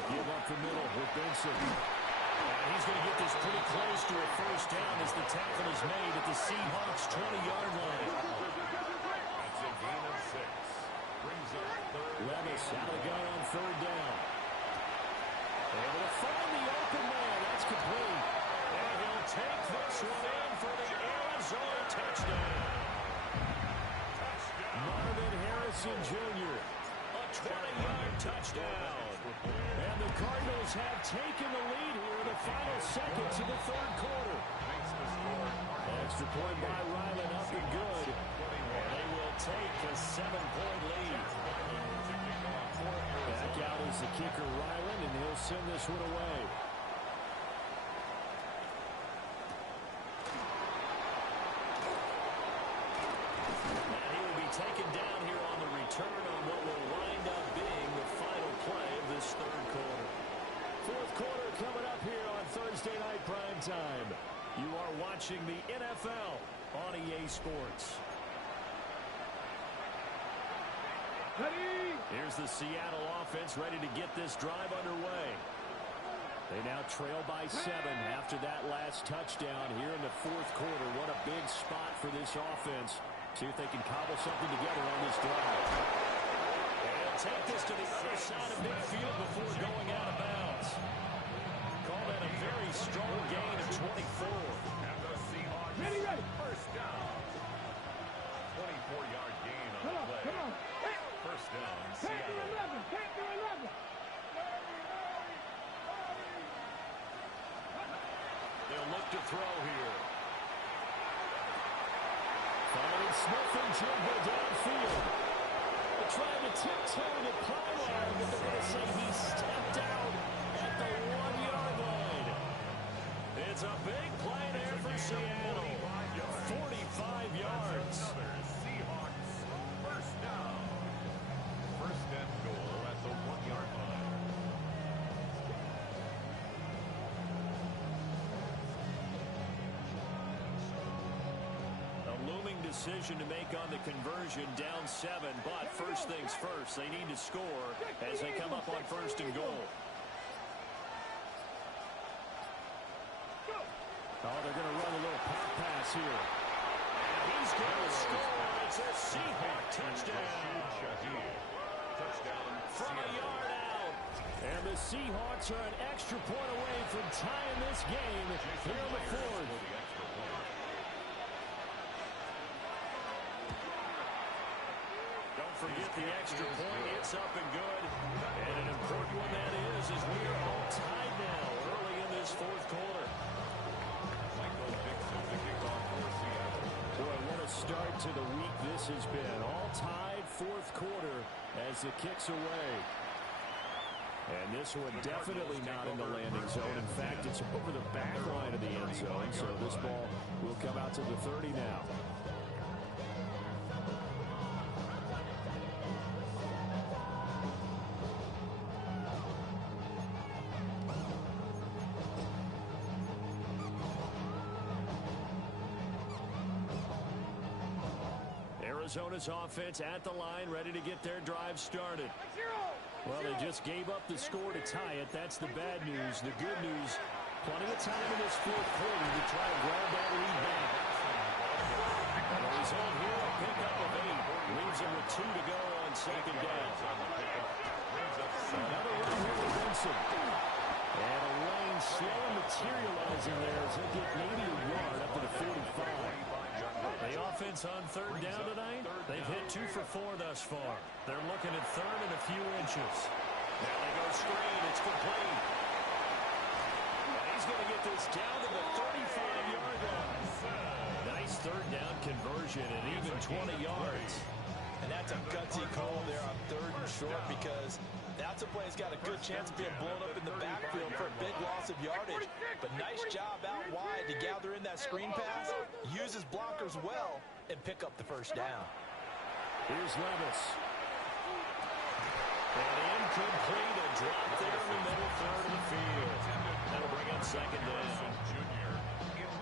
give up the middle with Benson. And he's going to get this pretty close to a first down as the tackle is made at the Seahawks' 20-yard line. That's a gain of 6. Brings up third. Levis out of the gun on third down. Able to find the open man. That's complete. And he'll take this one in for the Arizona touchdown. Marvin Harrison Jr. A 20-yard touchdown. And the Cardinals have taken the lead here in the final seconds of the third quarter. Extra point by Ryland, up and good. And they will take a 7-point lead. Back out is the kicker, Ryland, and he'll send this one away. And he will be taken down here on the return on what will wind up being the final play of this third quarter. Fourth quarter coming up here on Thursday Night Primetime. You are watching the NFL on EA Sports. Ready? Here's the Seattle offense ready to get this drive underway. They now trail by 7 after that last touchdown here in the fourth quarter. What a big spot for this offense. See if they can cobble something together on this drive. And take this to the other side of midfield before going out of bounds. Call that a very strong gain of 24. And the Seahawks Ready. first down. 24-yard gain on the play. Come on. First down, Take to Seattle. 11. Take to 11. They'll look to throw here. Following Smith and Jigba downfield. They're trying to tiptoe the pylon, but they're going to say he stepped out at the 1-yard line. It's a big play there for Seattle. 45 yards. Another Seahawks first down. First and goal at the 1-yard line. A looming decision to make on the conversion, down 7, but first things first, they need to score as they come up on first and goal. Oh, they're going to run a little pop pass here. And he's going to score. It's a Seahawk touchdown. Touchdown, From a yard out. And the Seahawks are an extra point away from tying this game here on the fourth. Don't forget the extra point. It's up and good. And an important one that is, as we are all tied now early in this fourth quarter. Boy, what a start to the week this has been. All tied fourth quarter as the kick's away. And this one definitely not in the landing zone. In fact, it's over the back line of the end zone. So this ball will come out to the 30 now. Arizona's offense at the line, ready to get their drive started. Well, they just gave up the score to tie it. That's the bad news. The good news, plenty of time in this fourth quarter to try to grab that lead back. And the result here, a pickup of 8. Leaves them with 2 to go on second down. Another run here with Vincent. And a lane slow materializing there as they get maybe a yard up to the 45. The offense on third down tonight, they've hit 2 for 4 thus far. They're looking at third and a few inches. Now they go screen. It's complete. And he's going to get this down to the 35-yard line. Nice third down conversion and even 20 yards. And that's a gutsy call there on third and short, because that's a play that's got a good chance of being blown up in the backfield for a big loss of yardage. But nice job out wide to gather in that screen pass, use his blockers well, and pick up the first down. Here's Levis. And incomplete, a drop there in the middle third of the field. That'll bring up second down.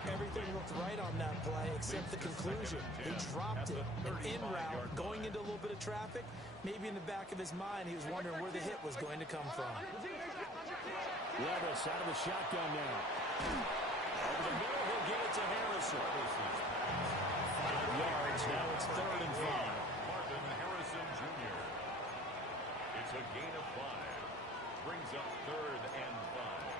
Everything looked right on that play except the conclusion. He dropped it. An in route, going into a little bit of traffic. Maybe in the back of his mind, he was wondering where the hit was going to come from. Levis out of the shotgun now. Over the middle, he'll get it to Harrison. 5 yards, now it's third and 5. Marvin Harrison Jr. It's a gain of 5. Brings up third and 5.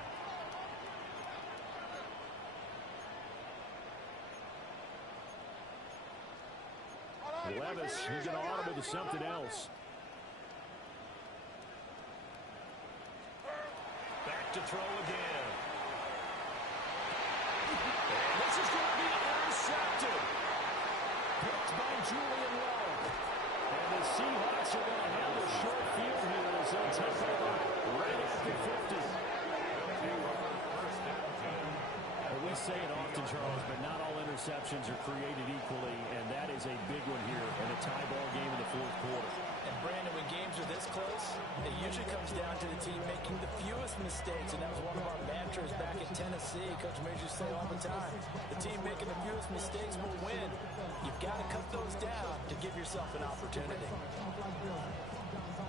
Levis, he's going to audible to something else. Back to throw again. And this is going to be intercepted. Picked by Julian Lowe. And the Seahawks are going to have a short field here as they'll take over right after 50. We say it often, Charles, but not all interceptions are created equally, and that is a big one here in a tie ball game in the fourth quarter. And Brandon, when games are this close, it usually comes down to the team making the fewest mistakes, and that was one of our mantras back in Tennessee. Coach Major say all the time, the team making the fewest mistakes will win. You've got to cut those down to give yourself an opportunity.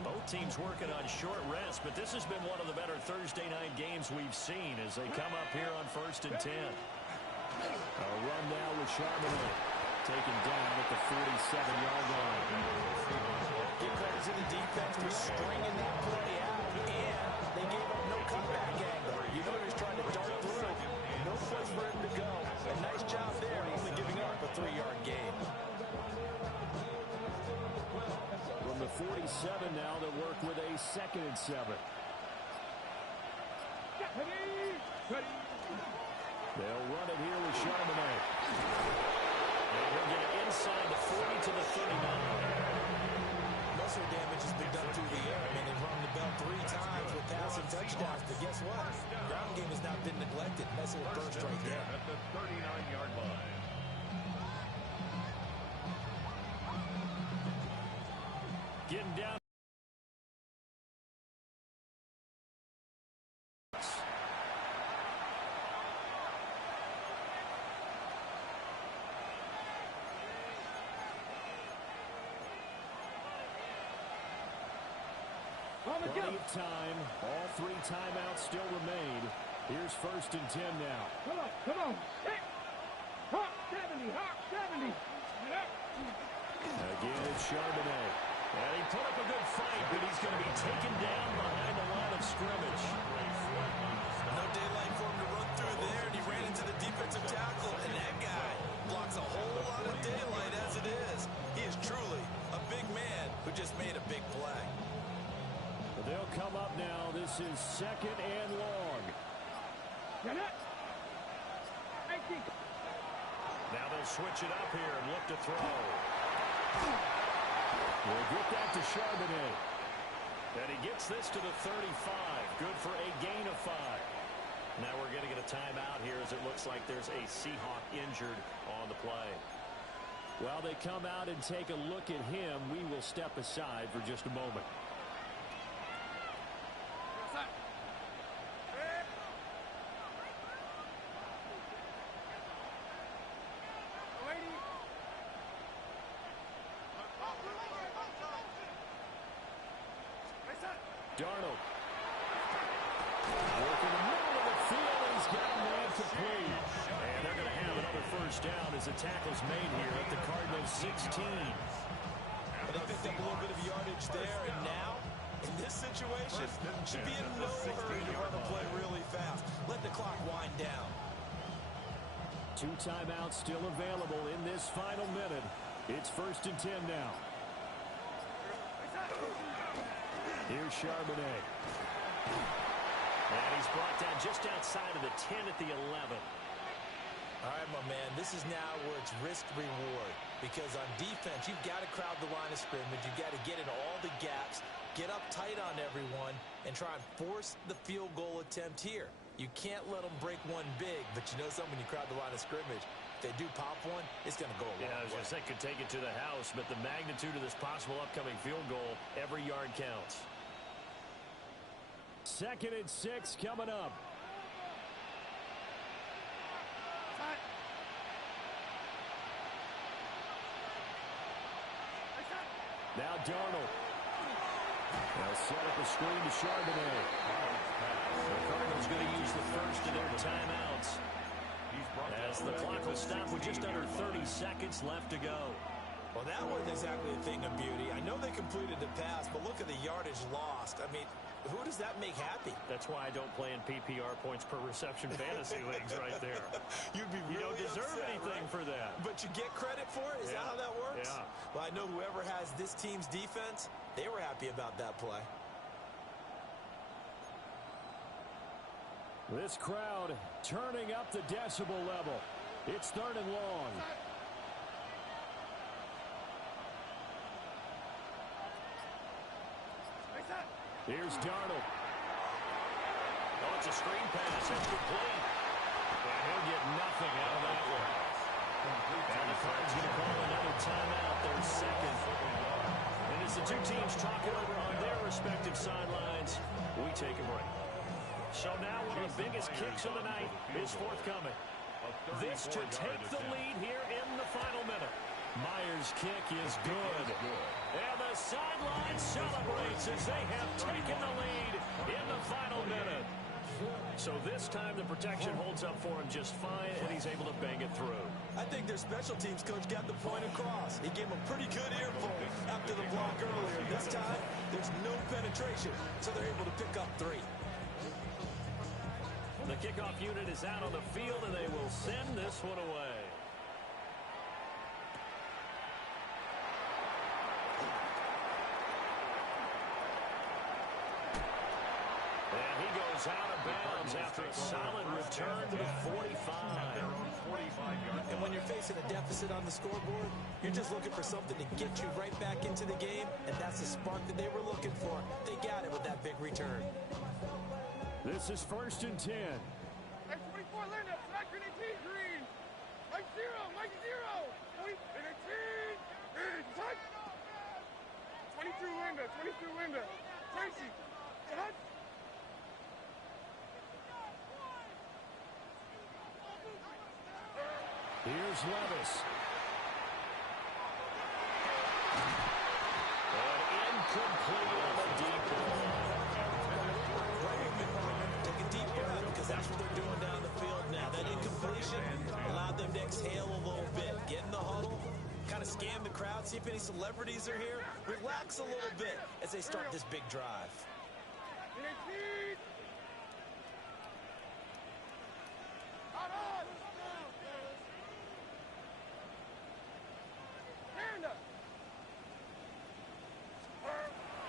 Both teams working on short rest, but this has been one of the better Thursday night games we've seen as they come up here on 1st and 10. A run now with Charbonnet taken down at the 47-yard line. Give credit to the defense for stringing that play out, and they gave up no comeback angle. You know he was trying to dart through. No place for him to go. A nice job there, only giving up a 3-yard gain. From the 47 now, they work with a 2nd and 7. They'll run it here with Charbonnet. And we'll get it inside the 40 to the 39. Most of the damage has been done through the air. I mean, they've rung the bell 3 times with passing touchdowns. But guess what? Ground game has not been neglected. Nice little burst right there. At the 39-yard line. Getting down. Plenty of time. All 3 timeouts still remain. Here's 1st and 10 now. Come on, come on. Hey. Hawk 70, Hawk 70. Again, it's Charbonnet. And he put up a good fight, but he's going to be taken down behind the line of scrimmage. No daylight for him to run through there, and he ran into the defensive tackle, and that guy blocks a whole lot of daylight as it is. He is truly a big man who just made a big play. They'll come up now. This is 2nd and long. Now they'll switch it up here and look to throw. We'll get that to Charbonnet. And he gets this to the 35. Good for a gain of 5. Now we're going to get a timeout here as it looks like there's a Seahawk injured on the play. While they come out and take a look at him, we will step aside for just a moment. Darnold. Working the middle of the field, and he's got a man complete. And they're going to have another 1st down as the tackle's made here at the Cardinals' 16. But they picked up a little bit of yardage there, and now, in this situation, should be in no hurry to run the play really fast. Let the clock wind down. 2 timeouts still available in this final minute. It's 1st and 10 now. Here's Charbonnet. And he's brought down just outside of the 10 at the 11. All right, my man, this is now where it's risk-reward. Because on defense, you've got to crowd the line of scrimmage. You've got to get into all the gaps, get up tight on everyone, and try and force the field goal attempt here. You can't let them break one big, but you know something, when you crowd the line of scrimmage, if they do pop one, it's going to go a long way. I was going to say, could take it to the house, but the magnitude of this possible upcoming field goal, every yard counts. 2nd and 6 coming up. Now Darnold. They'll set up a screen to Charbonnet. The Cardinals going to use the 1st of their timeouts. As the clock will stop with just under 30 seconds left to go. Well, that wasn't exactly a thing of beauty. I know they completed the pass, but look at the yardage lost. I mean, who does that make happy? That's why I don't play in PPR points per reception fantasy leagues right there. You'd be really You don't deserve upset, anything right? for that. But you get credit for it? Is that how that works? Yeah. Well, I know whoever has this team's defense, they were happy about that play. This crowd turning up the decibel level. It's 3rd and long. Here's Darnold. Oh, it's a screen pass. It's complete. And he'll get nothing out of that one. And the Cards going to call another timeout, their 2nd. And as the 2 teams talk it over on their respective sidelines, we take a break. So now one of the biggest kicks of the night is forthcoming. This to take the lead here in the final minute. Myers' kick is good. And the sideline celebrates as they have taken the lead in the final minute. So this time the protection holds up for him just fine, and he's able to bang it through. I think their special teams coach got the point across. He gave him a pretty good earful after the block earlier. This time, there's no penetration, so they're able to pick up 3. The kickoff unit is out on the field, and they will send this one away. And he goes out of bounds after a solid return to the 45. And when you're facing a deficit on the scoreboard, you're just looking for something to get you right back into the game, and that's the spark that they were looking for. They got it with that big return. This is 1st and 10. X24 Linda, track 18 green. Mike 0, Mike 0. 20, 18, touch. 22 Linda, 22 Linda. Tracy, touch. Here's Levis. And incomplete on the deep ball. Take a deep breath because that's what they're doing down the field now. That incompletion allowed them to exhale a little bit. Get in the huddle, kind of scan the crowd, see if any celebrities are here. Relax a little bit as they start this big drive.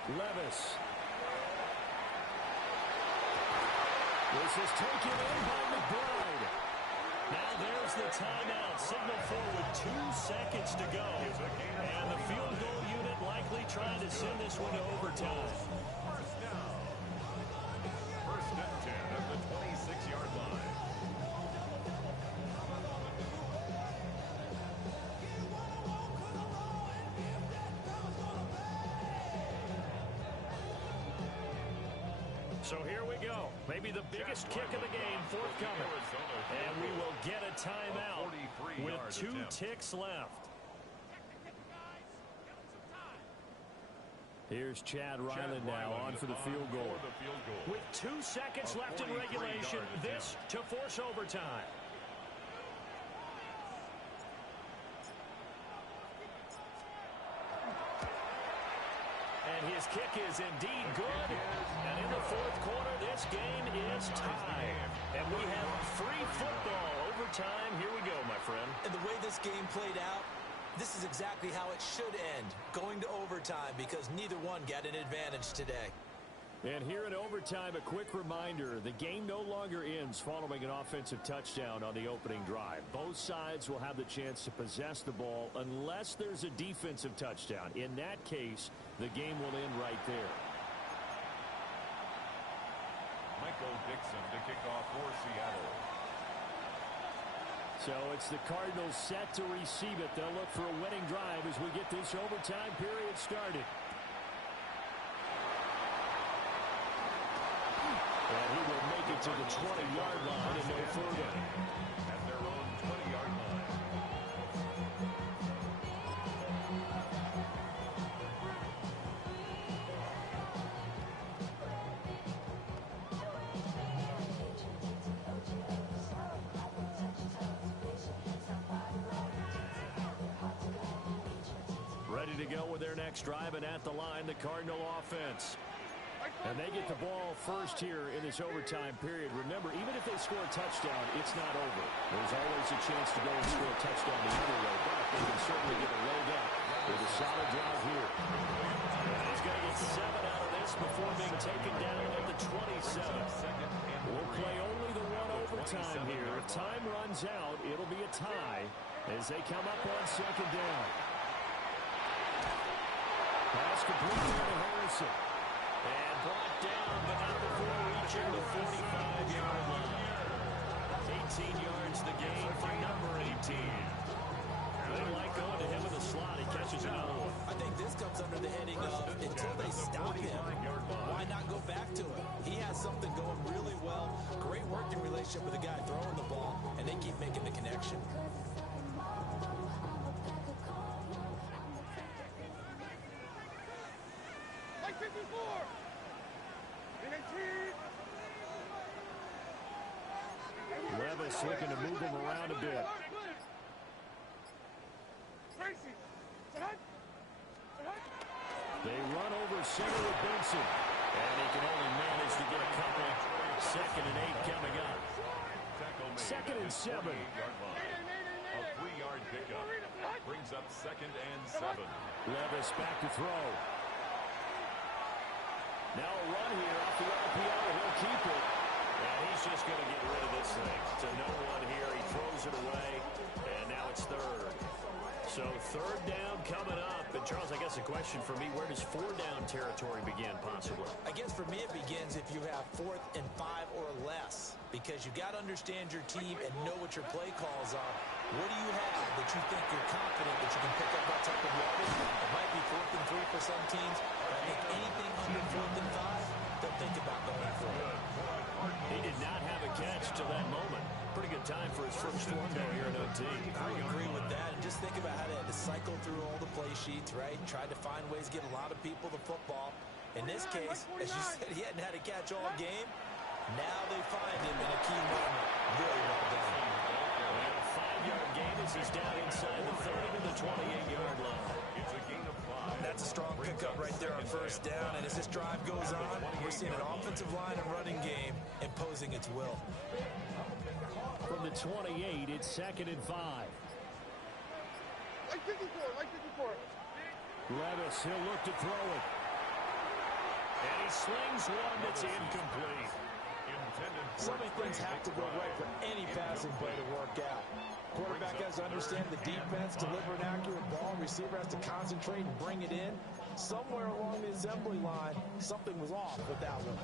Levis. This is taken in by McBride. Now there's the timeout. Signal forward, 2 seconds to go. And the field goal unit likely trying to send this one to overtime. First down. 1st and 10 at the 26-yard line. So here we go. Maybe the biggest kick of the game forthcoming. And we will get a timeout with 2 ticks left. Here's Chad Ryland now on for the field goal. With 2 seconds left in regulation, this to force overtime. And his kick is indeed good. And in the 4th quarter, this game is tied. And we have free football overtime. Here we go, my friend. And the way this game played out, this is exactly how it should end, going to overtime, because neither one got an advantage today. And here in overtime, a quick reminder, the game no longer ends following an offensive touchdown on the opening drive. Both sides will have the chance to possess the ball unless there's a defensive touchdown. In that case, the game will end right there. Michael Dixon to kick off for Seattle. So it's the Cardinals set to receive it. They'll look for a winning drive as we get this overtime period started. And he will make it to the 20-yard line and no further. At their own 20-yard line. Ready to go with their next drive, and at the line, the Cardinal offense. And they get the ball first here in this overtime period. Remember, even if they score a touchdown, it's not over. There's always a chance to go and score a touchdown the other way, but they can certainly get a leg up with a solid drive here. And he's going to get 7 out of this before being taken down at the 27. We'll play only the one overtime here. If time runs out, it'll be a tie as they come up on 2nd down. Pass completed to Harrison. And brought down, but not before reaching the 45-yard line. 18 yards the gain for number 18. They like going to him in the slot. He catches another one. I think this comes under the heading of until they stop him, why not go back to him? He has something going really well. Great working relationship with the guy throwing the ball, and they keep making the connection. Like 54. 18. Levis looking to move him around a bit. They run over center with Benson. And he can only manage to get a couple. 2nd and 8 coming up. 2nd and 7. A 3-yard pickup. Brings up 2nd and 7. Levis back to throw. Now a run here off the RPO. He'll keep it. And he's just going to get rid of this thing. To no one here. He throws it away. And now it's 3rd. So 3rd down coming up. And Charles, I guess a question for me, where does 4-down territory begin possibly? I guess for me it begins if you have 4th and 5 or less. Because you've got to understand your team and know what your play calls are. What do you have that you think you're confident that you can pick up that type of yardage? It might be 4th and 3 for some teams. But I think anything under 4th and 5, they'll think about going for it. He did not have a catch till that moment. Pretty good time for his first one though here in OT. I would agree with that. And just think about how they had to cycle through all the play sheets, right? Tried to find ways to get a lot of people the football. In this case, as you said, he hadn't had a catch all game. Now they find him in a key moment. Very well done. And a 5-yard gain as he's down inside the 30 to the 28-yard line. It's a gain of 5. That's a strong pickup right there on 1st down. And as this drive goes on, we're seeing an offensive line and running game imposing its will. From the 28, it's 2nd and 5. Like 54. Levis, he'll look to throw it. And he slings one that's incomplete. So many things have to go right for any passing play to work out. Quarterback has to understand the defense, deliver an accurate ball. Receiver has to concentrate and bring it in. Somewhere along the assembly line, something was off with that one.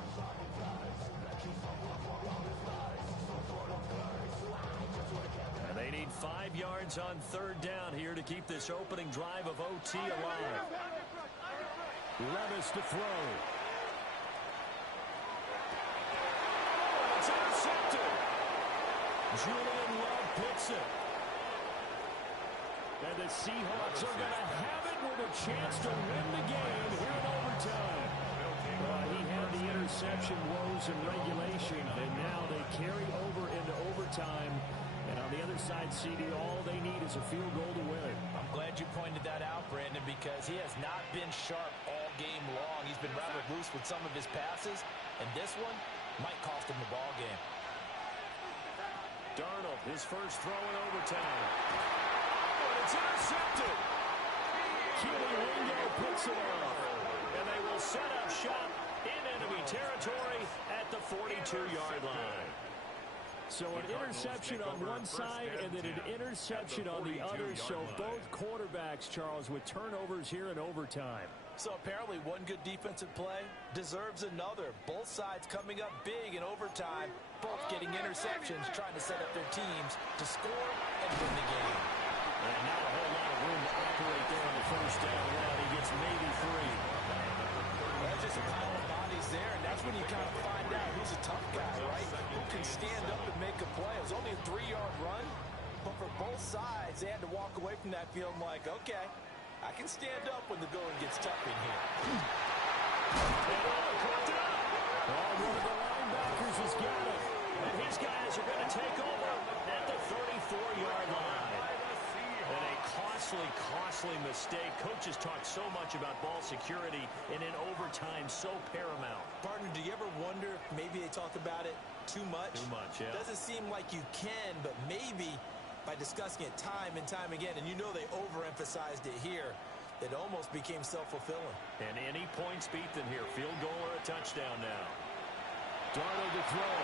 And they need 5 yards on 3rd down here to keep this opening drive of OT alive. Levis to throw. It's intercepted. Julian Love picks it. And the Seahawks are going to have it with a chance to win the game here in overtime. He had the interception woes in regulation, and now they carry over into overtime. And on the other side, CD, all they need is a field goal to win it. I'm glad you pointed that out, Brandon, because he has not been sharp all game long. He's been rather loose with some of his passes, and this one might cost him the ball game. Darnold, his first throw in overtime. And it's intercepted. Keely Ringo picks it off. And they will set up shop in enemy territory at the 42-yard line. So an interception on one side and then an interception on the other. So both quarterbacks, Charles, with turnovers here in overtime. So apparently one good defensive play deserves another. Both sides coming up big in overtime, both getting interceptions, trying to set up their teams to score and win the game. And not a whole lot of room to operate there on the 1st down run. He gets maybe 3. There's just a pile of bodies there, and that's when you kind of find out who's a tough guy, right? Who can stand up and make a play. It was only a 3-yard run, but for both sides, they had to walk away from that field like, okay, I can stand up when the going gets tough in here. One of the linebackers has got it. And his guys are going to take over at the 34-yard line. And a costly mistake. Coaches talk so much about ball security, and in overtime, so paramount. Partner, do you ever wonder if maybe they talk about it too much? Too much, yeah. Doesn't seem like you can, but maybe by discussing it time and time again, and you know they overemphasized it here, it almost became self-fulfilling. And any points beat them here. Field goal or a touchdown now. Darnold to throw.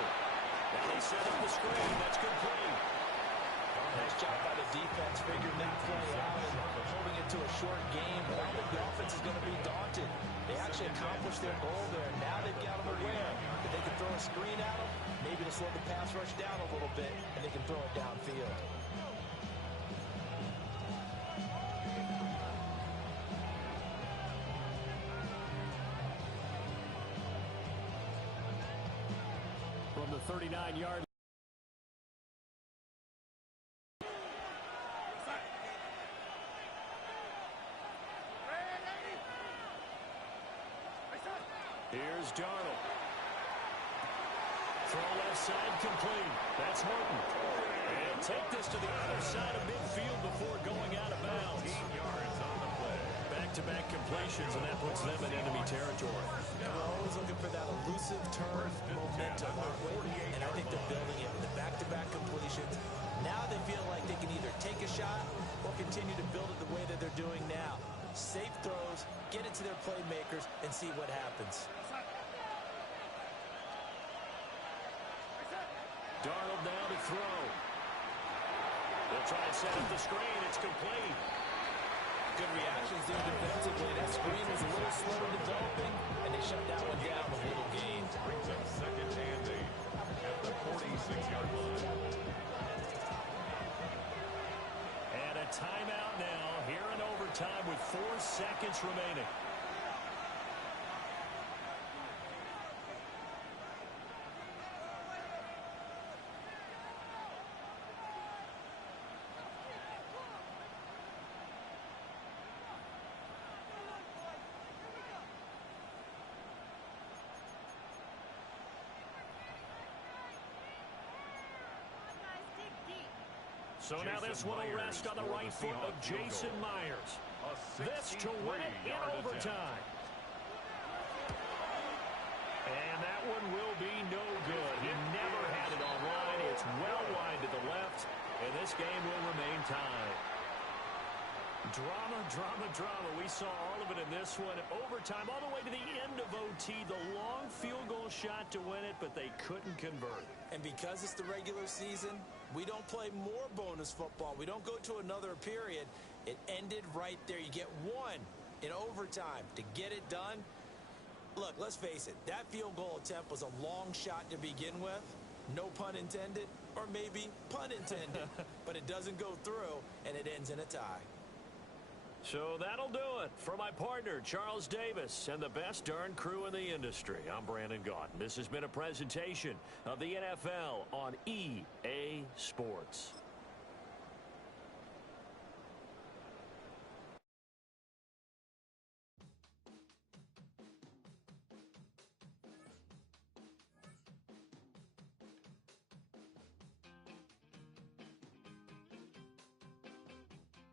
And they set up the screen. That's complete. Nice job by the defense figuring that play out and holding it to a short game. But I don't think the offense is going to be daunted. They actually accomplished their goal there. Now they've got them aware that they can throw a screen at them, maybe to slow the pass rush down a little bit, and they can throw it downfield. From the 39-yard line. Here's Darnold. Throw left side complete. That's Horton. take this to the other side of midfield before going out of bounds. 15 yards on the play. Back-to-back completions, and that puts them in enemy territory. And we're always looking for that elusive turn momentum. And I think they're building it with the back-to-back completions. Now they feel like they can either take a shot or continue to build it the way that they're doing now. Safe throws, get it to their playmakers, and see what happens. Darnold now to throw. They'll try and set up the screen. It's complete. Good reactions there defensively. That screen was a little slow in developing, and they shut that one down with little gain. Brings up second and 8 at the 46-yard line. And a timeout now here in overtime with 4 seconds remaining. So now this one will rest on the right foot of Jason Myers. This to win it in overtime. And that one will be no good. He never had it on line. It's well wide to the left, and this game will remain tied. Drama, drama, drama. We saw all of it in this one. Overtime all the way to the end of OT. The long field goal shot to win it, but they couldn't convert. And because it's the regular season, we don't play more bonus football. We don't go to another period. It ended right there. You get one in overtime to get it done. Look, let's face it. That field goal attempt was a long shot to begin with. No pun intended, or maybe pun intended. But it doesn't go through, and it ends in a tie. So that'll do it for my partner, Charles Davis, and the best darn crew in the industry. I'm Brandon Gaudin. This has been a presentation of the NFL on EA Sports.